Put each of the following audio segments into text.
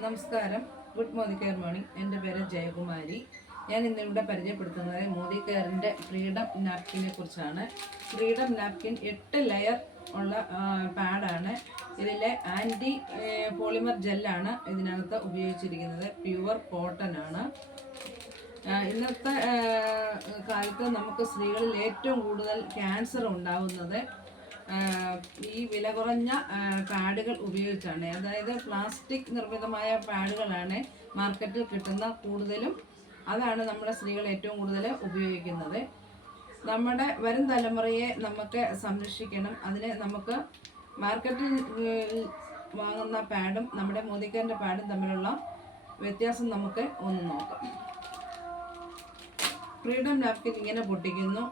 നമസ്കാരം. Good morning. എൻ്റെ പേര് ജയകുമാരി. ഞാൻ ഇന്നിവിടെ പരിചയപ്പെടുത്തുന്നത് മോദി കെയറിൻ്റെ ഫ്രീഡം നാപ്കിനെ കുറിച്ചാണ്. ഫ്രീഡം നാപ്കിൻ 8 ലെയർ ഉള്ള പാഡാണ്. ഇതിലെ ആൻറ്റി പോളിമർ ജെല്ലാണ് ഇതിനകത്ത് ഉപയോഗിച്ചിരിക്കുന്നത്. പ്യുവർ കോട്ടൺ ആണ്. ഇന്നത്തെ കാലത്ത് നമുക്ക് സ്ത്രീകളിൽ ഏറ്റവും കൂടുതൽ ക്യാൻസർ ഉണ്ടാകുന്നത് ഈ വില കുറഞ്ഞ പാഡുകൾ ഉപയോഗിച്ചാണ്. അതായത് പ്ലാസ്റ്റിക് നിർമ്മിതമായ പാഡുകളാണ് മാർക്കറ്റിൽ കിട്ടുന്ന കൂടുതലും. അതാണ് നമ്മുടെ സ്ത്രീകൾ ഏറ്റവും കൂടുതൽ ഉപയോഗിക്കുന്നത്. നമ്മുടെ വരും തലമുറയെ നമുക്ക് സംരക്ഷിക്കണം. അതിന് നമുക്ക് മാർക്കറ്റിൽ വാങ്ങുന്ന പാഡും നമ്മുടെ മോദിക്കറിൻ്റെ പാഡും തമ്മിലുള്ള വ്യത്യാസം നമുക്ക് ഒന്ന് നോക്കാം. ഫ്രീഡം നാപ്കിൻ ഇങ്ങനെ പൊട്ടിക്കുന്നു,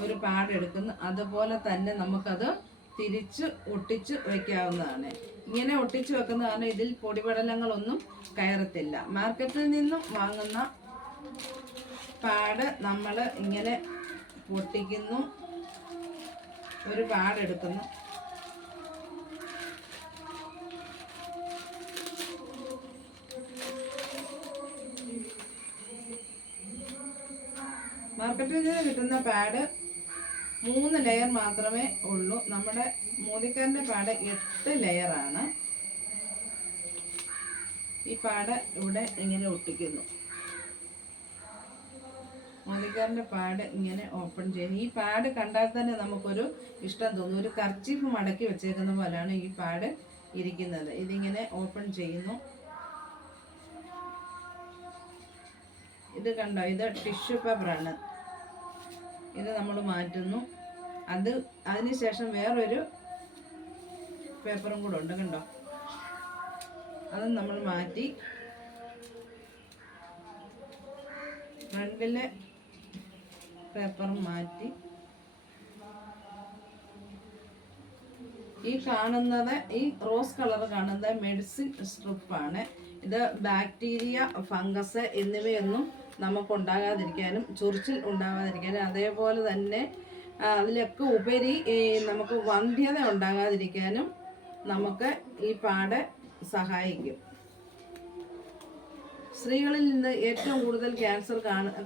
ഒരു പാഡ് എടുക്കുന്നു, അതുപോലെ തന്നെ നമുക്കത് തിരിച്ച് ഒട്ടിച്ച് വയ്ക്കാവുന്നതാണ്. ഇങ്ങനെ ഒട്ടിച്ച് വെക്കുന്നതാണ് ഇതിൽ പൊടിപടലങ്ങളൊന്നും കയറത്തില്ല. മാർക്കറ്റിൽ നിന്നും വാങ്ങുന്ന പാഡ് നമ്മൾ ഇങ്ങനെ പൊട്ടിക്കുന്നു, ഒരു പാഡ് എടുക്കുന്നു, മാർക്കറ്റിൽ നിന്ന് കിട്ടുന്ന പാഡ് 3 ലെയർ മാത്രമേ ഉള്ളൂ. നമ്മുടെ മോദിക്കറിൻ്റെ പാഡ് 8 ലെയറാണ്. ഈ പാഡ് ഇവിടെ ഇങ്ങനെ ഒട്ടിക്കുന്നു. മോദിക്കറിൻ്റെ പാഡ് ഇങ്ങനെ ഓപ്പൺ ചെയ്യുന്നു. ഈ പാഡ് കണ്ടാൽ തന്നെ നമുക്കൊരു ഇഷ്ടം തോന്നും. ഒരു കർച്ചീഫ് മടക്കി വെച്ചേക്കുന്ന പോലെയാണ് ഈ പാഡ് ഇരിക്കുന്നത്. ഇതിങ്ങനെ ഓപ്പൺ ചെയ്യുന്നു. ഇത് കണ്ടോ, ഇത് ടിഷ്യൂ പേപ്പറാണ്. ഇത് നമ്മൾ മാറ്റുന്നു. അതിനുശേഷം വേറൊരു പേപ്പറും കൂടെ ഉണ്ട്, കണ്ടോ. അത് നമ്മൾ മാറ്റി ഫ്രണ്ടിലെ പേപ്പറും മാറ്റി ഈ കാണുന്നത്, ഈ റോസ് കളർ കാണുന്നത് മെഡിസിൻ സ്ട്രിപ്പാണ്. ഇത് ബാക്ടീരിയ, ഫംഗസ് എന്നിവയൊന്നും നമുക്കുണ്ടാകാതിരിക്കാനും ചൊറിച്ചിൽ ഉണ്ടാകാതിരിക്കാനും അതേപോലെ തന്നെ അതിലൊക്കെ ഉപരി നമുക്ക് വന്ധ്യത ഉണ്ടാകാതിരിക്കാനും നമുക്ക് ഈ പാഡ് സഹായിക്കും. സ്ത്രീകളിൽ നിന്ന് ഏറ്റവും കൂടുതൽ ക്യാൻസർ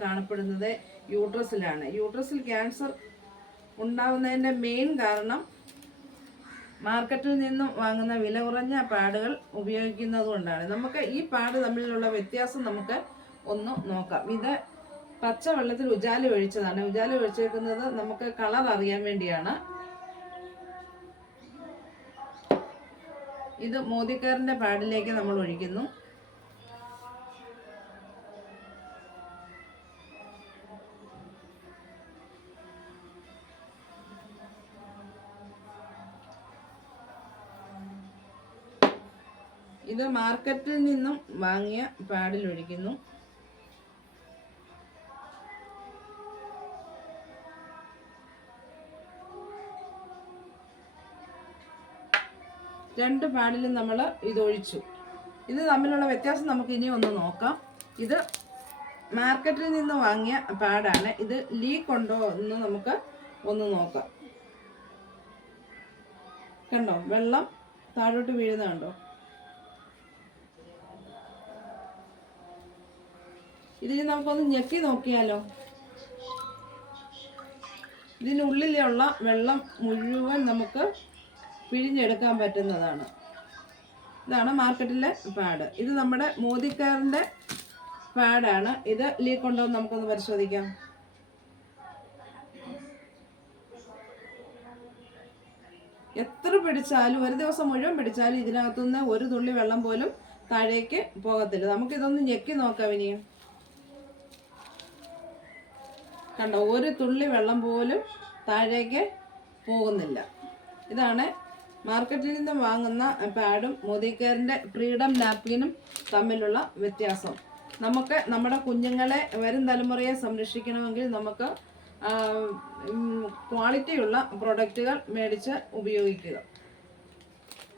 കാണപ്പെടുന്നത് യൂട്രസിലാണ്. യൂട്രസിൽ ക്യാൻസർ ഉണ്ടാകുന്നതിൻ്റെ മെയിൻ കാരണം മാർക്കറ്റിൽ നിന്നും വാങ്ങുന്ന വില കുറഞ്ഞ പാഡുകൾ ഉപയോഗിക്കുന്നത് കൊണ്ടാണ്. നമുക്ക് ഈ പാഡ് തമ്മിലുള്ള വ്യത്യാസം നമുക്ക് ഒന്ന് നോക്കാം. ഇത് പച്ചവെള്ളത്തിൽ ഉജാല ഒഴിച്ചതാണ്. ഉജാല ഒഴിച്ചേക്കുന്നത് നമുക്ക് കളർ അറിയാൻ വേണ്ടിയാണ്. ഇത് മോദിക്കറിൻ്റെ പാഡിലേക്ക് നമ്മൾ ഒഴിക്കുന്നു. ഇത് മാർക്കറ്റിൽ നിന്നും വാങ്ങിയ പാഡിൽ ഒഴിക്കുന്നു. രണ്ട് പാഡിലും നമ്മൾ ഇതൊഴിച്ചു. ഇത് തമ്മിലുള്ള വ്യത്യാസം നമുക്ക് ഇനി ഒന്ന് നോക്കാം. ഇത് മാർക്കറ്റിൽ നിന്ന് വാങ്ങിയ പാഡാണ്. ഇത് ലീക്ക് ഉണ്ടോ എന്ന് നമുക്ക് ഒന്ന് നോക്കാം. കണ്ടോ, വെള്ളം താഴോട്ട് വീഴുന്ന കണ്ടോ. ഇതിന് നമുക്കൊന്ന് ഞെക്കി നോക്കിയാലോ. ഇതിനുള്ളിലുള്ള വെള്ളം മുഴുവൻ നമുക്ക് പിഴിഞ്ഞെടുക്കാൻ പറ്റുന്നതാണ്. ഇതാണ് മാർക്കറ്റിലെ പാഡ്. ഇത് നമ്മുടെ മോദിക്കറിൻ്റെ പാഡാണ്. ഇത് ലീക്ക് ഉണ്ടോ എന്ന് നമുക്കൊന്ന് പരിശോധിക്കാം. എത്ര പിടിച്ചാലും, ഒരു ദിവസം മുഴുവൻ പിടിച്ചാലും ഇതിനകത്തുനിന്ന് ഒരു തുള്ളി വെള്ളം പോലും താഴേക്ക് പോകത്തില്ല. നമുക്കിതൊന്ന് ഞെക്കി നോക്കാം. ഇനിയും കണ്ടോ, ഒരു തുള്ളി വെള്ളം പോലും താഴേക്ക് പോകുന്നില്ല. ഇതാണ് മാർക്കറ്റിൽ നിന്ന് വാങ്ങുന്ന പാഡും മോദിക്കറിൻ്റെ ഫ്രീഡം നാപ്കിനും തമ്മിലുള്ള വ്യത്യാസം. നമുക്ക് നമ്മുടെ കുഞ്ഞുങ്ങളെ, വരും തലമുറയെ സംരക്ഷിക്കണമെങ്കിൽ നമുക്ക് ക്വാളിറ്റിയുള്ള പ്രൊഡക്റ്റുകൾ മേടിച്ച് ഉപയോഗിക്കുക.